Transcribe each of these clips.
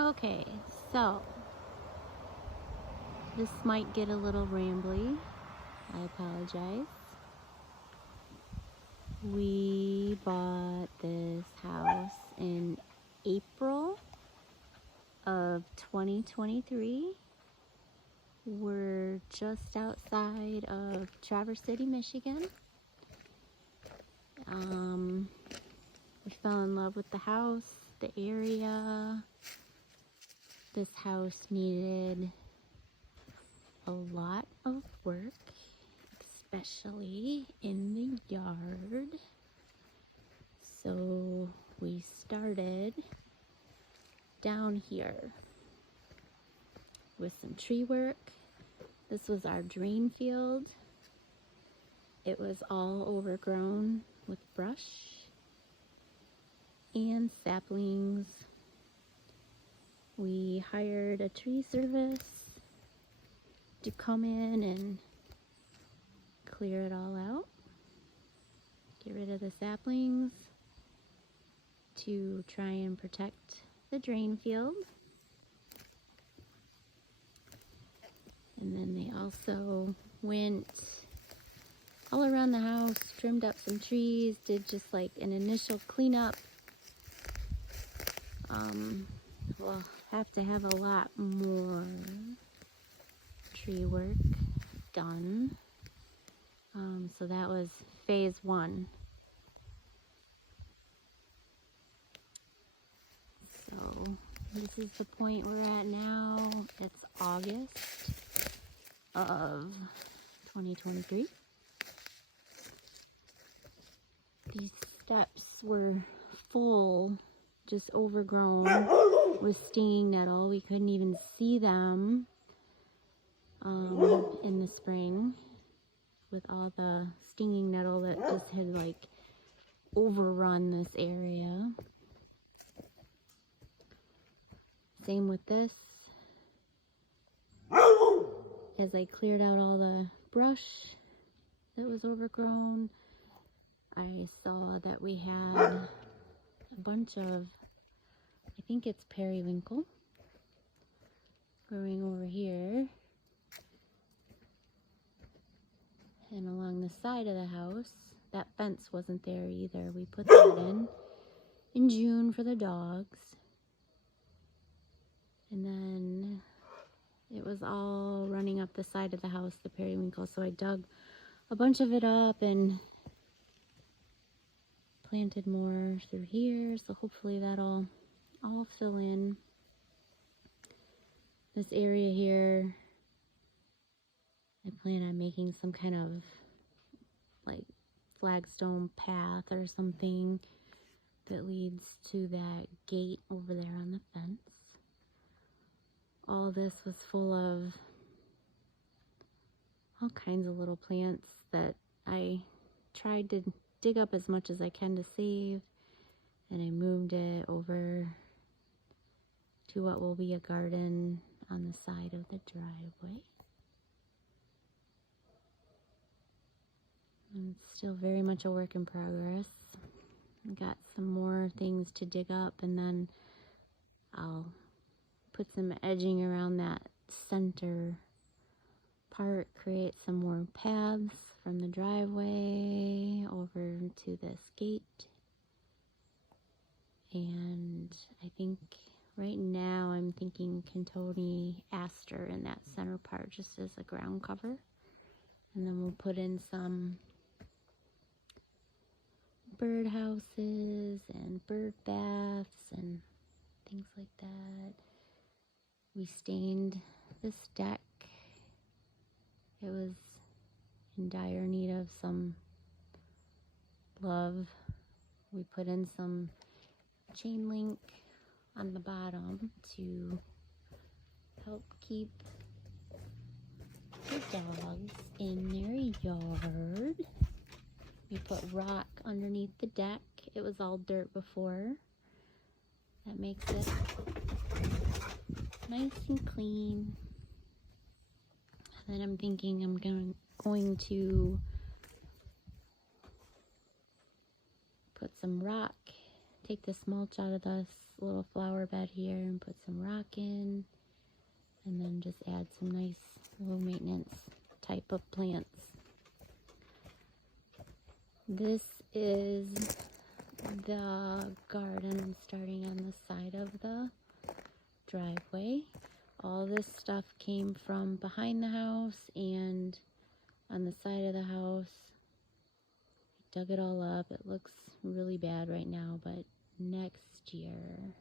Okay, so this might get a little rambly. I apologize. We bought this house in April of 2023. We're just outside of Traverse City, Michigan. We fell in love with the house, the area. This house needed a lot of work, especially in the yard. So we started down here with some tree work. This was our drain field. It was all overgrown with brush and saplings. We hired a tree service to come in and clear it all out, get rid of the saplings to try and protect the drain field. And then they also went all around the house, trimmed up some trees, did just like an initial cleanup. We'll have to have a lot more tree work done. So that was phase one. So this is the point we're at now. It's August of 2023. These steps were full, just overgrown with stinging nettle. We couldn't even see them in the spring with all the stinging nettle that just had like overrun this area. Same with this. As I cleared out all the brush that was overgrown, I saw that we had a bunch of, I think it's periwinkle, growing over here. And along the side of the house, that fence wasn't there either. We put that in June for the dogs. And then it was all running up the side of the house, the periwinkle. So I dug a bunch of it up and planted more through here. So hopefully that'll all fill in. This area here, I plan on making some kind of like flagstone path or something that leads to that gate over there on the fence. All this was full of all kinds of little plants that I tried to dig up as much as I can to save, and I moved it over to what will be a garden on the side of the driveway. And it's still very much a work in progress. I got some more things to dig up, and then I'll put some edging around that center part, create some more paths from the driveway over to this gate. And I think right now I'm thinking Cantoni aster in that center part just as a ground cover. And then we'll put in some bird houses and bird baths and things like that. We stained this deck. It was in dire need of some love. We put in some chain link on the bottom to help keep the dogs in their yard. We put rock underneath the deck. It was all dirt before. That makes it nice and clean. And then I'm thinking I'm going to put some rock take this mulch out of this little flower bed here and put some rock in, and then just add some nice low maintenance type of plants. This is the garden I'm starting on the side of the driveway. All this stuff came from behind the house and on the side of the house. I dug it all up. It looks really bad right now, but next year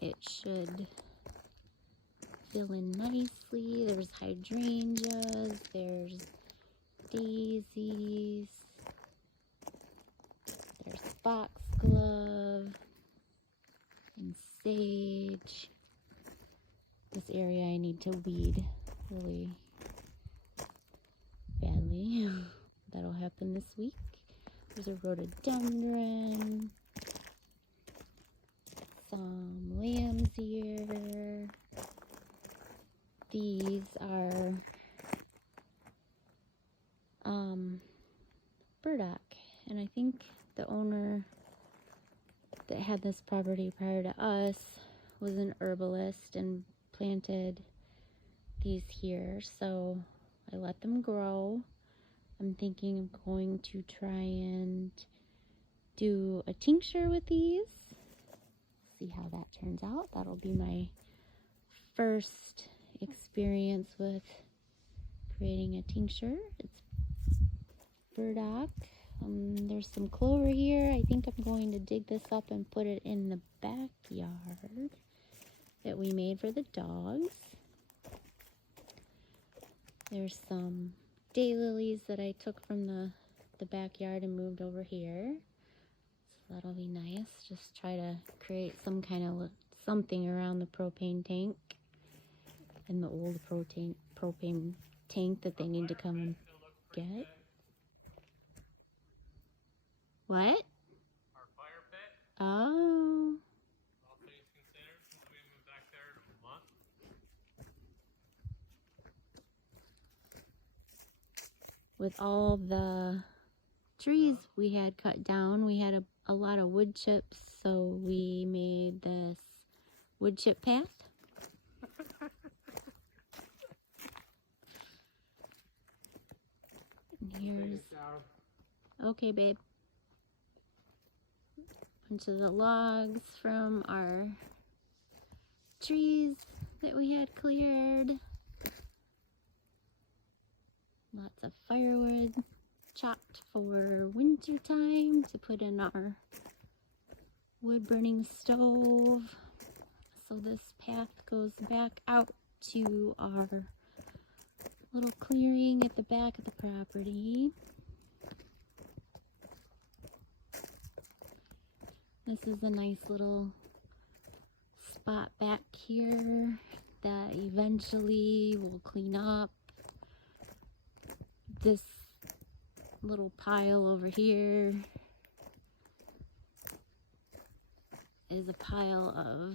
it should fill in nicely. There's hydrangeas, there's daisies, there's foxglove and sage. This area I need to weed really badly. That'll happen this week. There's a rhododendron, some lamb's ear. These are burdock, and I think the owner that had this property prior to us was an herbalist and planted these here, so I let them grow. I'm thinking of going to try and do a tincture with these. See how that turns out. That'll be my first experience with creating a tincture. It's burdock. There's some clover here. I think I'm going to dig this up and put it in the backyard that we made for the dogs. There's some daylilies that I took from the backyard and moved over here. So that'll be nice. Just try to create some kind of something around the propane tank and the old propane tank that they need to come and get. What? Our fire pit. Oh. All things considered, since we moved back there in a month. With all the trees we had cut down, we had a lot of wood chips, so we made this wood chip path. And here's, okay babe, bunch of the logs from our trees that we had cleared. Lots of firewood chopped for winter time to put in our wood burning stove. So this path goes back out to our little clearing at the back of the property. This is a nice little spot back here that eventually we'll clean up. This little pile over here is a pile of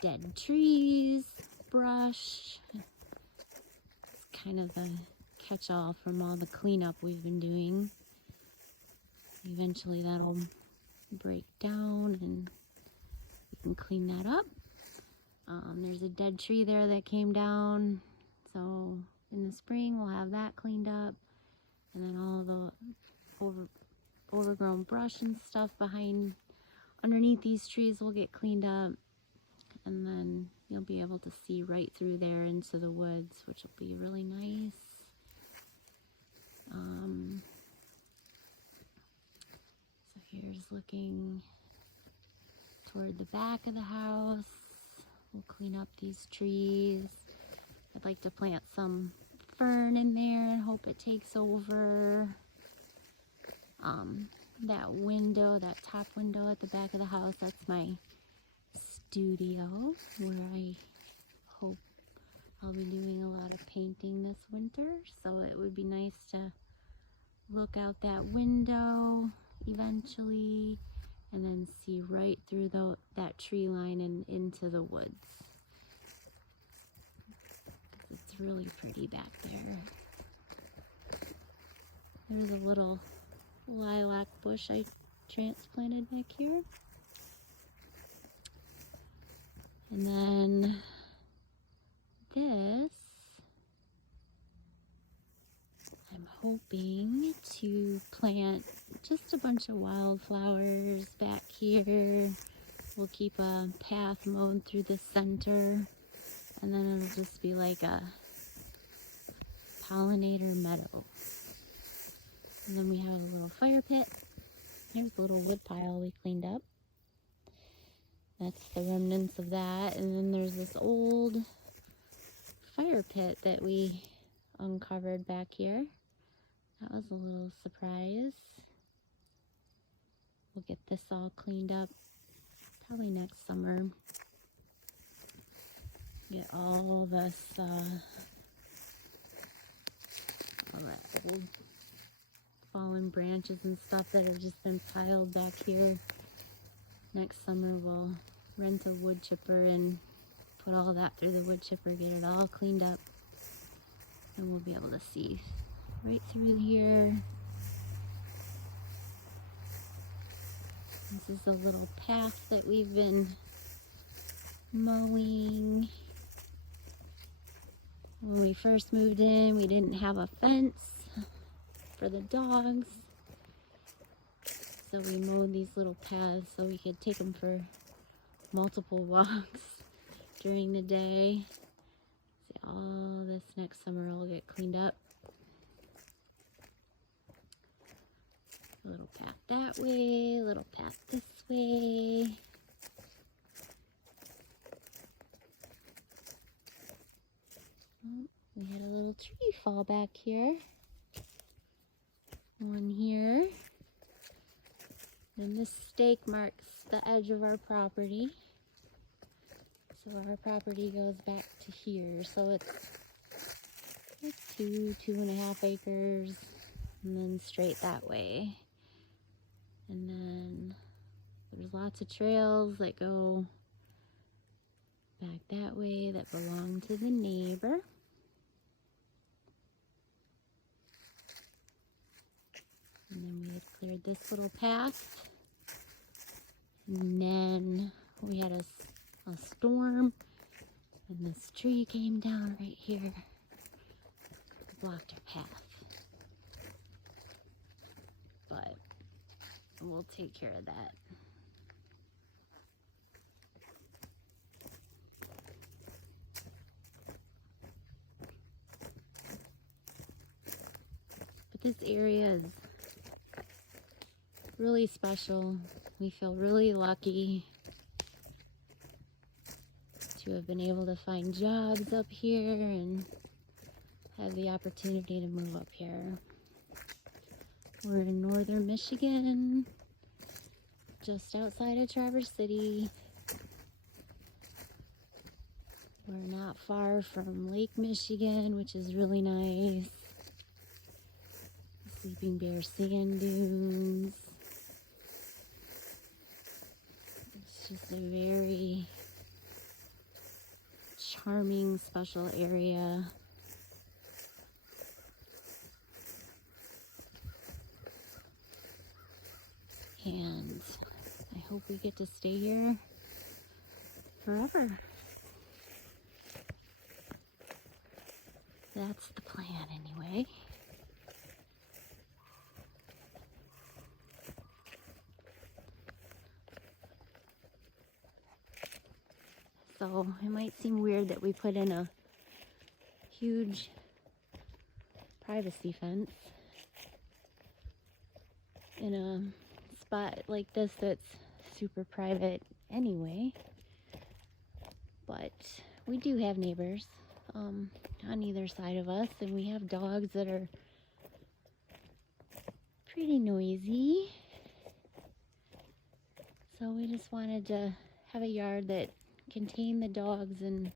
dead trees, brush. It's kind of the catch-all from all the cleanup we've been doing. Eventually that'll break down and we can clean that up. There's a dead tree there that came down, so in the spring we'll have that cleaned up, and then all the overgrown brush and stuff underneath these trees will get cleaned up, and then you'll be able to see right through there into the woods, which will be really nice. So here's looking toward the back of the house. We'll clean up these trees. I'd like to plant some fern in there and hope it takes over. That window, that top window at the back of the house, that's my studio where I hope I'll be doing a lot of painting this winter. So it would be nice to look out that window eventually and then see right through that tree line and into the woods. It's really pretty back there. There's a little lilac bush I transplanted back here. And then this, I'm hoping to plant just a bunch of wildflowers back here. We'll keep a path mowed through the center, and then it'll just be like a pollinator meadow. And then we have a little fire pit. Here's a little wood pile we cleaned up. That's the remnants of that. And then there's this old fire pit that we uncovered back here. That was a little surprise. We'll get this all cleaned up probably next summer. Get all this, all that old fallen branches and stuff that have just been piled back here. Next summer we'll rent a wood chipper and put all that through the wood chipper, get it all cleaned up, and we'll be able to see right through here. This is a little path that we've been mowing. When we first moved in, we didn't have a fence for the dogs, so we mowed these little paths so we could take them for multiple walks during the day. See, all this next summer will get cleaned up. A little path that way, a little path this way. Oh, we had a little tree fall back here. One here. Then this stake marks the edge of our property. So our property goes back to here. So it's like 2.5 acres, and then straight that way. And then there's lots of trails that go back that way that belong to the neighbor. And then we had cleared this little path. And then we had a storm, and this tree came down right here, blocked our path. But we'll take care of that. But this area is really special. We feel really lucky to have been able to find jobs up here and have the opportunity to move up here. We're in northern Michigan, just outside of Traverse City. We're not far from Lake Michigan, which is really nice. Sleeping Bear sand dunes. It's just a very charming, special area. And I hope we get to stay here forever. That's the plan anyway. So it might seem weird that we put in a huge privacy fence in a spot like this that's super private anyway, but we do have neighbors on either side of us, and we have dogs that are pretty noisy, so we just wanted to have a yard that contained the dogs and